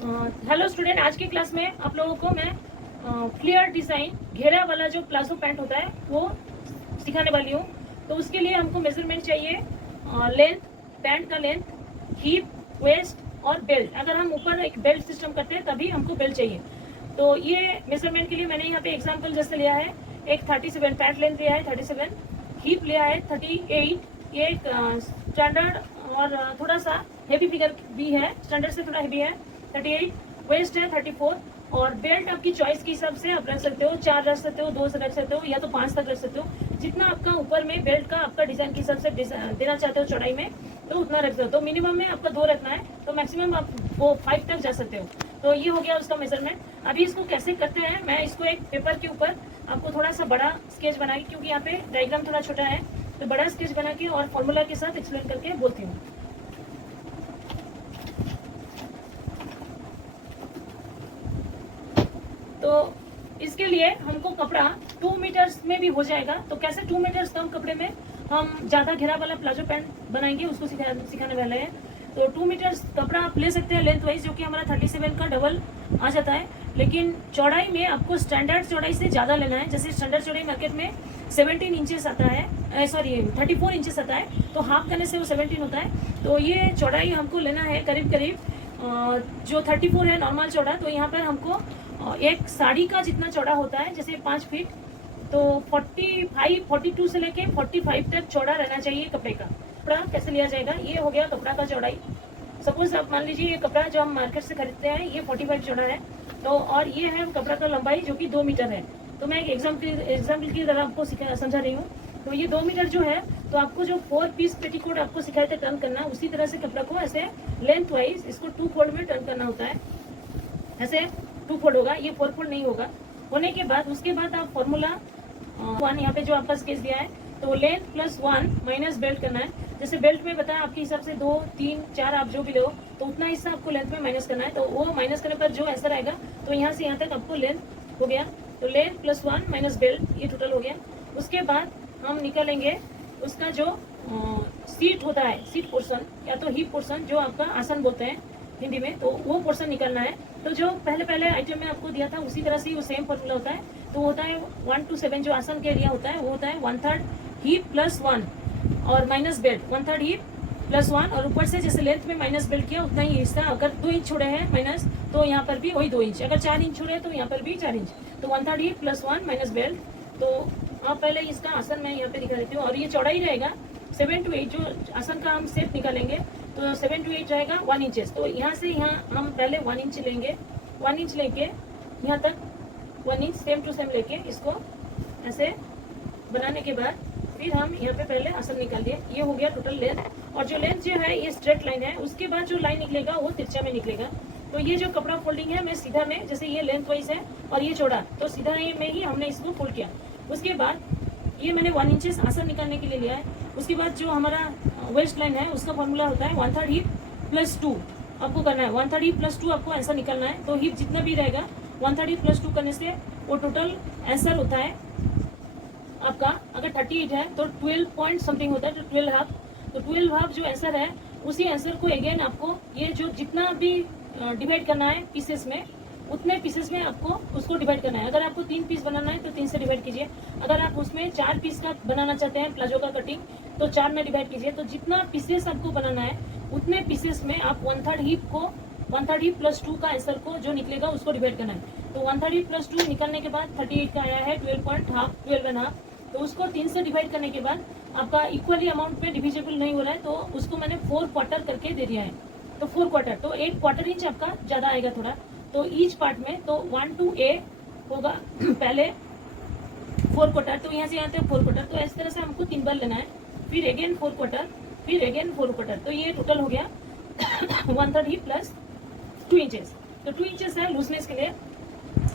Hello student, आज की class में आप लोगों को मैं फ्लेयर डिज़ाइन घेरा वाला जो प्लाजो पैंट होता है वो सिखाने वाली हूँ। तो उसके लिए हमको मेजरमेंट चाहिए, लेंथ, पैंट का लेंथ, हिप, वेस्ट और बेल्ट। अगर हम ऊपर एक बेल्ट सिस्टम करते हैं तभी हमको बेल्ट चाहिए। तो ये मेजरमेंट के लिए मैंने यहाँ पे एग्जाम्पल जैसे लिया है, एक 37 पैंट लेंथ लिया है, 37 हिप लिया है 38। ये एक स्टैंडर्ड और थोड़ा सा हेवी फिगर भी है, स्टैंडर्ड से थोड़ा हेवी है। 38 वेस्ट है 34। और बेल्ट आपकी चॉइस के हिसाब से आप रख सकते हो, 4 रख सकते हो, 2 से रख सकते हो, या तो 5 तक रख सकते हो। जितना आपका ऊपर में बेल्ट का आपका डिजाइन के हिसाब से देना चाहते हो चौड़ाई में, तो उतना रख सकते हो। तो मिनिमम में आपका 2 रखना है, तो मैक्सिमम आप वो 5 तक जा सकते हो। तो ये हो गया उसका मेजरमेंट। अभी इसको कैसे करते हैं, मैं इसको एक पेपर के ऊपर आपको थोड़ा सा बड़ा स्केच बना के, क्योंकि यहाँ पे डायग्राम थोड़ा छोटा है, तो बड़ा स्केच बना के और फॉर्मूला के साथ एक्सप्लेन करके बोलती हूँ। तो इसके लिए हमको कपड़ा 2 मीटर्स में भी हो जाएगा। तो कैसे 2 मीटर्स कम कपड़े में हम ज़्यादा घेरा वाला प्लाजो पैंट बनाएंगे, उसको सिखाने वाले हैं। तो 2 मीटर्स कपड़ा आप ले सकते हैं लेंथ वाइज, जो कि हमारा 37 का डबल आ जाता है। लेकिन चौड़ाई में आपको स्टैंडर्ड चौड़ाई से ज़्यादा लेना है। जैसे स्टैंडर्ड चौड़ाई मार्केट में 17 इंचेस आता है, सॉरी 34 इंचेस आता है, तो हाफ करने से वो 17 होता है। तो ये चौड़ाई हमको लेना है करीब करीब जो 34 है नॉर्मल चौड़ा। तो यहाँ पर हमको एक साड़ी का जितना चौड़ा होता है, जैसे 5 फीट, तो 42 से लेके 45 तक चौड़ा रहना चाहिए कपड़े का। कपड़ा कैसे लिया जाएगा, ये हो गया कपड़ा का चौड़ाई। सपोज आप मान लीजिए ये कपड़ा जो हम मार्केट से खरीदते हैं ये 45 चौड़ा है, तो और ये है कपड़ा का लंबाई जो कि 2 मीटर है। तो मैं एक एग्जाम्पल की तरह आपको समझा रही हूँ। तो ये 2 मीटर जो है, तो आपको जो 4 पीस पेटीकोट आपको सिखाए थे टर्न करना, उसी तरह से कपड़ा को ऐसे लेंथ वाइज इसको 2 फोल्ड में टर्न करना होता है। ऐसे 2 फोल्ड होगा, ये 4 फोल्ड नहीं होगा। होने के बाद उसके बाद आप फॉर्मूला 1 यहाँ पे जो आपका स्केच दिया है, तो लेंथ प्लस 1 माइनस बेल्ट करना है। जैसे बेल्ट में बताया आपके हिसाब से 2, 3, 4 आप जो भी लो, तो उतना हिस्सा आपको लेंथ में माइनस करना है। तो वो माइनस करने पर जो आंसर आएगा, तो यहाँ से यहाँ तक आपको लेंथ हो गया। तो लेंथ प्लस 1 माइनस बेल्ट, ये टोटल हो गया। उसके बाद हम निकालेंगे उसका जो सीट होता है, सीट पोर्सन या तो हिप पोर्सन, जो आपका आसन बोलते हैं हिंदी में, तो वो पोर्शन निकालना है। तो जो पहले आइटम में आपको दिया था उसी तरह से वो सेम फॉर्मूला होता है। तो होता है 1 to 7 जो आसन के एरिया होता है, वो होता है 1/3 हीप प्लस 1 और माइनस बेल्ट, 1/3 हीप प्लस 1, और ऊपर से जैसे लेंथ में माइनस बेल्ट किया उतना ही हिस्सा। अगर 2 इंच छोड़े हैं माइनस, तो यहाँ पर भी वही 2 इंच। अगर 4 इंच छोड़े हैं तो यहाँ पर भी 4 इंच। तो 1/3 हीप प्लस 1 माइनस बेल्ट। तो आप पहले इसका आसन मैं यहाँ पे दिखा देती हूँ, और ये चौड़ाई रहेगा 7 to 8। जो आसन का हम सेट निकालेंगे, तो 7 to 8 रहेगा 1 इंचेस। तो यहाँ से यहाँ हम पहले 1 इंच लेंगे, 1 इंच लेके यहाँ तक 1 इंच सेम टू सेम लेके इसको ऐसे बनाने के बाद फिर हम यहाँ पे पहले आसन निकाल दिए। ये हो गया टोटल लेंथ। और जो लेंथ जो है ये स्ट्रेट लाइन है, उसके बाद जो लाइन निकलेगा वो तिरछा में निकलेगा। तो ये जो कपड़ा फोल्डिंग है, मैं सीधा में, जैसे ये लेंथ वाइज है और ये चौड़ा, तो सीधा में ही हमने इसको फोल्ड किया। उसके बाद ये मैंने 1 इंचेस आसन निकालने के लिए लिया है। उसके बाद जो हमारा वेस्ट लाइन है उसका फॉर्मूला होता है 1/3 हीप प्लस 2 आपको करना है। 1/3 हीप प्लस 2 आपको आंसर निकालना है। तो हीप जितना भी रहेगा 1/3 हीप प्लस 2 करने से वो टोटल आंसर होता है आपका। अगर 38 है तो 12 पॉइंट समथिंग होता है, तो 12 हाफ। तो 12 हाफ जो आंसर है, उसी आंसर को अगेन आपको ये जो जितना भी डिवाइड करना है पीसेस में, उतने पीसेस में आपको उसको डिवाइड करना है। अगर आपको 3 पीस बनाना है तो 3 से डिवाइड कीजिए। अगर आप उसमें 4 पीस का बनाना चाहते हैं प्लाजो का कटिंग, तो 4 में डिवाइड कीजिए। तो जितना पीसेस आपको बनाना है उतने पीसेस में आप 1/3 हीप को 1/3 हीप प्लस 2 का आंसर को जो निकलेगा उसको डिवाइड करना है। तो 1/3 हीप प्लस 2 निकालने के बाद 38 का आया है 12.5। तो उसको 3 से डिवाइड करने के बाद आपका इक्वली अमाउंट में डिविजिबल नहीं हो रहा है, तो उसको मैंने 4 क्वार्टर करके दे दिया है। तो 4 क्वार्टर, तो 1 क्वार्टर इंच आपका ज्यादा आएगा थोड़ा। तो ईच पार्ट में तो 1 to A होगा पहले 4 क्वार्टर, तो यहाँ से यहाँ तक 4 क्वार्टर। तो इस तरह से हमको 3 बार लेना है, फिर अगेन 4 क्वार्टर, फिर अगेन 4 क्वार्टर। तो ये टोटल हो गया 1/3 ही प्लस 2 इंचेस। तो 2 इंचेस है लूजनेस के लिए।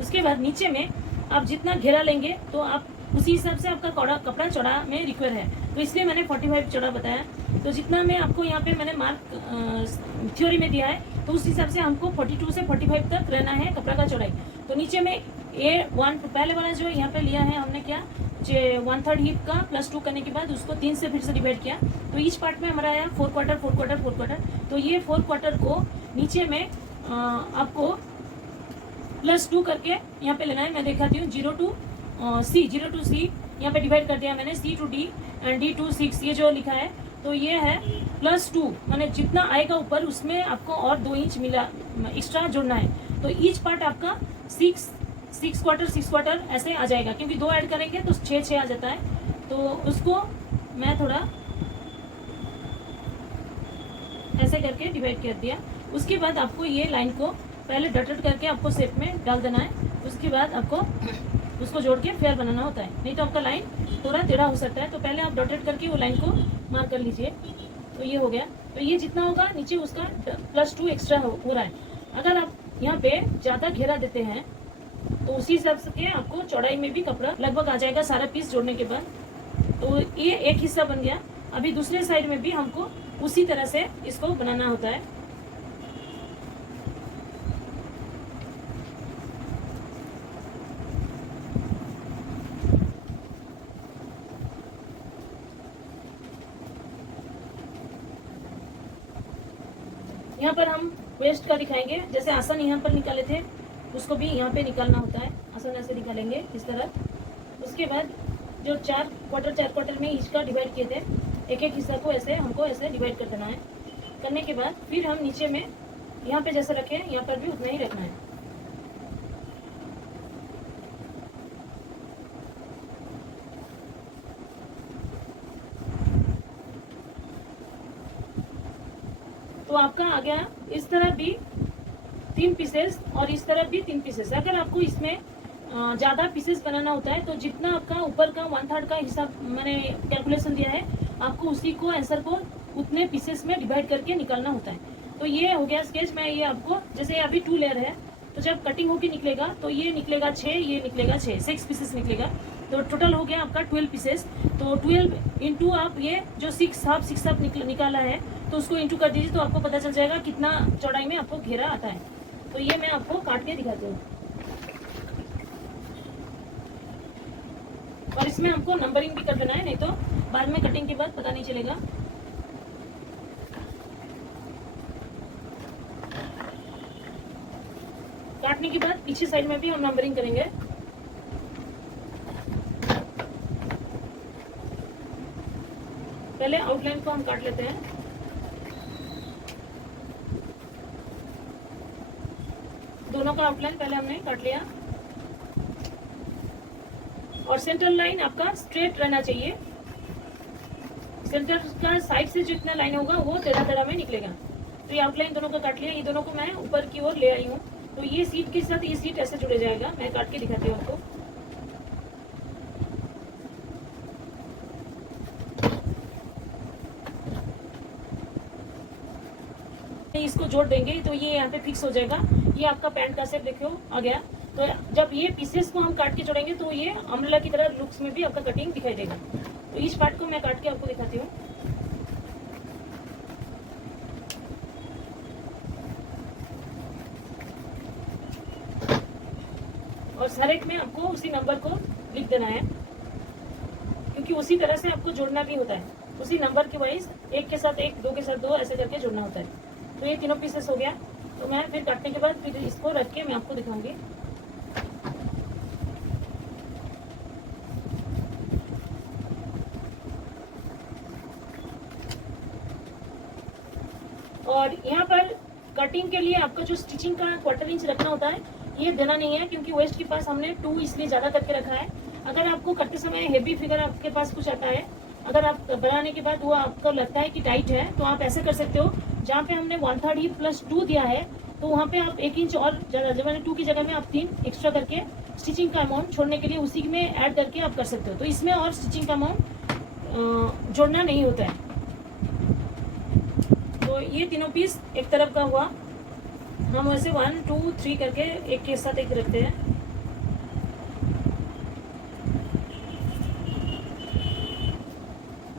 उसके बाद नीचे में आप जितना घेरा लेंगे, तो आप उसी हिसाब से आपका कपड़ा चौड़ा में रिक्वायर है। तो इसलिए मैंने 45 चौड़ा बताया। तो जितना मैं आपको यहाँ पे मैंने मार्क थ्योरी में दिया है, तो उस हिसाब से हमको 42 से 45 तक रहना है कपड़ा का चौड़ाई। तो नीचे में A1 पहले वाला जो यहाँ पे लिया है हमने क्या, 1/3 हीप का प्लस 2 करने के बाद उसको 3 से फिर से डिवाइड किया। तो ईच पार्ट में हमारा आया 4 क्वार्टर 4 क्वार्टर 4 क्वार्टर। तो ये 4 क्वार्टर को नीचे में आपको +2 करके यहाँ पे लेना है। मैं दिखाती हूँ, 0 to C यहाँ पे डिवाइड कर दिया मैंने, C to D and D to 6 ये जो लिखा है, तो ये है +2, मैंने जितना आएगा ऊपर उसमें आपको और 2 इंच मिला एक्स्ट्रा जोड़ना है। तो ईच पार्ट आपका 6 क्वार्टर ऐसे आ जाएगा, क्योंकि 2 ऐड करेंगे तो 6 आ जाता है। तो उसको मैं थोड़ा ऐसे करके डिवाइड कर दिया। उसके बाद आपको ये लाइन को पहले डॉटेड करके आपको शेप में डाल देना है। उसके बाद आपको उसको जोड़ के फेयर बनाना होता है, नहीं तो आपका लाइन थोड़ा टेढ़ा हो सकता है। तो पहले आप डॉटेड करके वो लाइन को मार्क कर लीजिए। तो ये हो गया। तो ये जितना होगा नीचे उसका +2 एक्स्ट्रा हो रहा है। अगर आप यहाँ पे ज़्यादा घेरा देते हैं तो उसी हिसाब से आपको चौड़ाई में भी कपड़ा लगभग आ जाएगा सारा पीस जोड़ने के बाद। तो ये एक हिस्सा बन गया। अभी दूसरे साइड में भी हमको उसी तरह से इसको बनाना होता है। यहाँ पर हम वेस्ट का दिखाएंगे, जैसे आसन यहाँ पर निकाले थे उसको भी यहाँ पे निकालना होता है। आसन ऐसे निकालेंगे इस तरह। उसके बाद जो 4 क्वार्टर में ईच का डिवाइड किए थे, एक एक हिस्सा को ऐसे हमको ऐसे डिवाइड कर देना है। करने के बाद फिर हम नीचे में यहाँ पे जैसे रखें यहाँ पर भी उतना ही रखना है। तो आपका आ गया इस तरह भी 3 पीसेस और इस तरफ भी 3 पीसेस। अगर आपको इसमें ज़्यादा पीसेस बनाना होता है तो जितना आपका ऊपर का 1/3 का हिसाब मैंने कैलकुलेशन दिया है, आपको उसी को आंसर को उतने पीसेस में डिवाइड करके निकालना होता है। तो ये हो गया स्केच। मैं ये आपको, जैसे अभी 2 लेयर है तो जब कटिंग होके निकलेगा तो ये निकलेगा 6, ये निकलेगा 6 पीसेस निकलेगा। तो टोटल हो गया आपका 12 पीसेस। तो 12 इंटू आप ये जो 6 हाफ निकाला है तो उसको इंटू कर दीजिए, तो आपको पता चल जाएगा कितना चौड़ाई में आपको घेरा आता है। तो ये मैं आपको काट के दिखाती हूँ। और इसमें हमको नंबरिंग भी कर देना है, नहीं तो बाद में कटिंग के बाद पता नहीं चलेगा। काटने के बाद पीछे साइड में भी हम नंबरिंग करेंगे। पहले आउटलाइन को हम काट लेते हैं। दोनों का आउटलाइन पहले हमने काट लिया। और सेंटर लाइन आपका स्ट्रेट रहना चाहिए। सेंटर का साइड से जितना लाइन होगा वो टेढ़ा में निकलेगा। तो ये आउटलाइन दोनों का काट लिया। ये दोनों को मैं ऊपर की ओर ले आई हूँ। तो ये सीट के साथ ये सीट ऐसे जुड़े जाएगा। मैं काट के दिखाती हूँ आपको। इसको जोड़ देंगे तो ये यहाँ पे फिक्स हो जाएगा। ये आपका पैंट का शेप देखो आ गया। तो जब ये पीसेस को हम काट के जोड़ेंगे तो ये अम्ब्रेला की तरह लुक्स में भी आपका कटिंग दिखाई देगा। तो इस पार्ट को मैं काट के आपको दिखाती हूँ। और हर एक में आपको उसी नंबर को लिख देना है, क्योंकि उसी तरह से आपको जोड़ना भी होता है। उसी नंबर के वाइज एक के साथ एक, दो के साथ दो ऐसे करके जोड़ना होता है। तो ये तीनों पीसेस हो गया। तो मैं फिर काटने के बाद फिर इसको रख के मैं आपको दिखाऊंगी। और यहाँ पर कटिंग के लिए आपका जो स्टिचिंग का 1/4 इंच रखना होता है ये देना नहीं है, क्योंकि वेस्ट के पास हमने 2 इसलिए ज़्यादा करके रखा है। अगर आपको करते समय हेवी फिगर आपके पास कुछ आता है, अगर आप बनाने के बाद वो आपको लगता है कि टाइट है, तो आप ऐसे कर सकते हो। जहाँ पे हमने 1/3 ही +2 दिया है तो वहाँ पे आप 1 इंच और ज़्यादा, जब मैंने 2 की जगह में आप 3 एक्स्ट्रा करके स्टिचिंग का अमाउंट छोड़ने के लिए उसी में ऐड करके आप कर सकते हो। तो इसमें और स्टिचिंग का अमाउंट जोड़ना नहीं होता है। तो ये तीनों पीस एक तरफ का हुआ। हम वैसे 1 2 3 करके एक के साथ एक रखते हैं।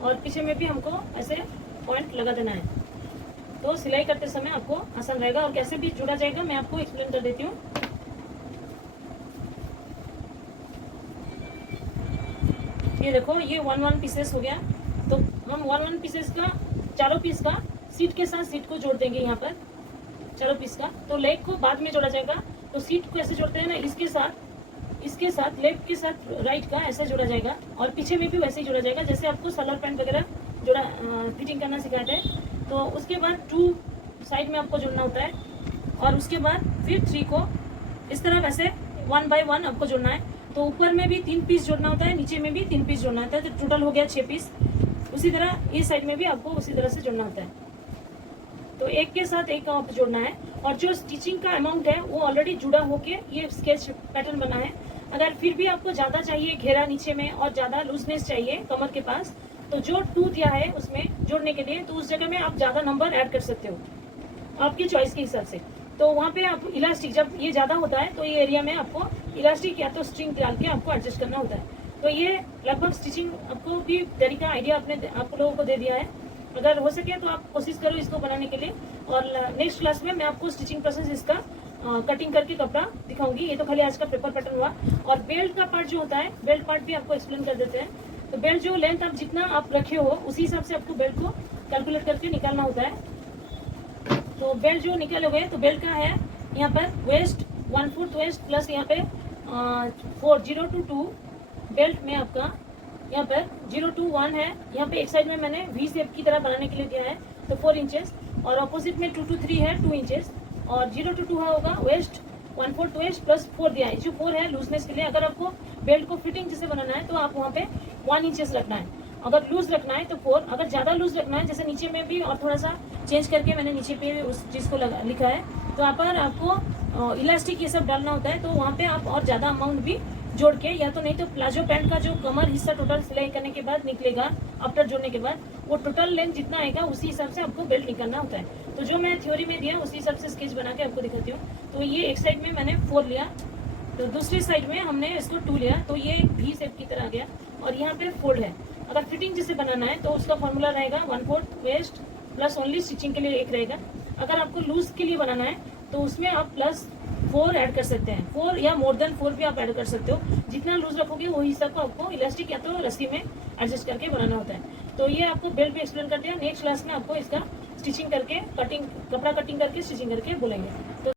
और पीछे में भी हमको ऐसे पॉइंट लगा देना है, तो सिलाई करते समय आपको आसान रहेगा। और कैसे भी जुड़ा जाएगा मैं आपको एक्सप्लेन कर देती हूँ। ये देखो, ये 1 पीसेस हो गया। तो हम 1 पीसेस का, चारों पीस का सीट के साथ सीट को जोड़ देंगे यहाँ पर। चारों पीस का। तो लेग को बाद में जोड़ा जाएगा। तो सीट को ऐसे जोड़ते हैं ना, इसके साथ लेफ्ट के साथ राइट का ऐसा जोड़ा जाएगा, और पीछे में भी वैसे ही जोड़ा जाएगा जैसे आपको सलवार पैंट वगैरह जोड़ा फिटिंग करना सिखाते हैं। तो उसके बाद 2 साइड में आपको जोड़ना होता है, और उसके बाद फिर 3 को इस तरह वैसे 1 बाय 1 आपको जोड़ना है। तो ऊपर में भी 3 पीस जोड़ना होता है, नीचे में भी 3 पीस जोड़ना होता है, तो टोटल हो गया 6 पीस। उसी तरह इस साइड में भी आपको उसी तरह से जोड़ना होता है। तो एक के साथ एक आप जोड़ना है, और जो स्टिचिंग का अमाउंट है वो ऑलरेडी जुड़ा होके ये स्केच पैटर्न बना है। अगर फिर भी आपको ज़्यादा चाहिए घेरा नीचे में और ज़्यादा लूजनेस चाहिए कमर के पास, तो जो 2 दिया है उसमें जोड़ने के लिए, तो उस जगह में आप ज़्यादा नंबर ऐड कर सकते हो आपकी चॉइस के हिसाब से। तो वहाँ पे आप इलास्टिक, जब ये ज़्यादा होता है तो ये एरिया में आपको इलास्टिक या तो स्ट्रिंग डाल के आपको एडजस्ट करना होता है। तो ये लगभग स्टिचिंग आपको भी तरीका आइडिया आप लोगों को दे दिया है। अगर हो सके तो आप कोशिश करो इसको बनाने के लिए, और नेक्स्ट क्लास में मैं आपको स्टिचिंग प्रोसेस इसका कटिंग करके कपड़ा दिखाऊंगी। ये तो खाली आज का पेपर पैटर्न हुआ। और बेल्ट का पार्ट जो होता है, बेल्ट पार्ट भी आपको एक्सप्लेन कर देते हैं। तो बेल्ट जो लेंथ आप जितना आप रखे हो उसी हिसाब से आपको बेल्ट को कैलकुलेट करके निकालना होता है। तो बेल्ट जो निकालोगे तो बेल्ट का है यहाँ पर वेस्ट 1/4 वेस्ट प्लस यहाँ पे 0 to 2 बेल्ट में आपका यहाँ पर 0 to 1 है। यहाँ पे एक साइड में मैंने वी शेप की तरह बनाने के लिए दिया है, तो 4 इंचेस, और अपोजिट में 2 to 3 है 2 इंचेस, और 0 to 2 होगा वेस्ट 1/4 वेस्ट प्लस 4 दिया है। जो 4 है लूजनेस के लिए। अगर आपको बेल्ट को फिटिंग जैसे बनाना है तो आप वहाँ पे 1 इंचेस रखना है। अगर लूज रखना है तो 4, अगर ज़्यादा लूज रखना है, जैसे नीचे में भी और थोड़ा सा चेंज करके मैंने नीचे पे उस चीज़ को लिखा है, तो यहाँ पर आपको इलास्टिक ये सब डालना होता है। तो वहाँ पे आप और ज़्यादा अमाउंट भी जोड़ के, या तो नहीं तो प्लाजो पैंट का जो कमर हिस्सा टोटल सिलाई करने के बाद निकलेगा आफ्टर जोड़ने के बाद, वो टोटल लेंथ जितना आएगा उसी हिसाब से आपको बेल्ट निकालना होता है। तो जो मैं थ्योरी में दिया उसी हिसाब से स्केच बना के आपको दिखाती हूँ। तो ये एक साइड में मैंने 4 लिया, तो दूसरी साइड में हमने इसको 2 लिया, तो ये एक वी शेप की तरह गया, और यहाँ पे फोल्ड है। अगर फिटिंग जैसे बनाना है तो उसका फॉर्मूला रहेगा 1/4 वेस्ट प्लस ओनली स्टिचिंग के लिए 1 रहेगा। अगर आपको लूज के लिए बनाना है तो उसमें आप प्लस 4 ऐड कर सकते हैं, 4 या मोर देन 4 भी आप ऐड कर सकते हो। जितना लूज रखोगे वही हिसाब का आपको इलास्टिक या तो रस्सी में एडजस्ट करके बनाना होता है। तो ये आपको बेल्ट भी एक्सप्लेन कर दिया। नेक्स्ट क्लास में आपको इसका स्टिचिंग करके कटिंग, कपड़ा कटिंग करके स्टिचिंग करके बोलेंगे। तो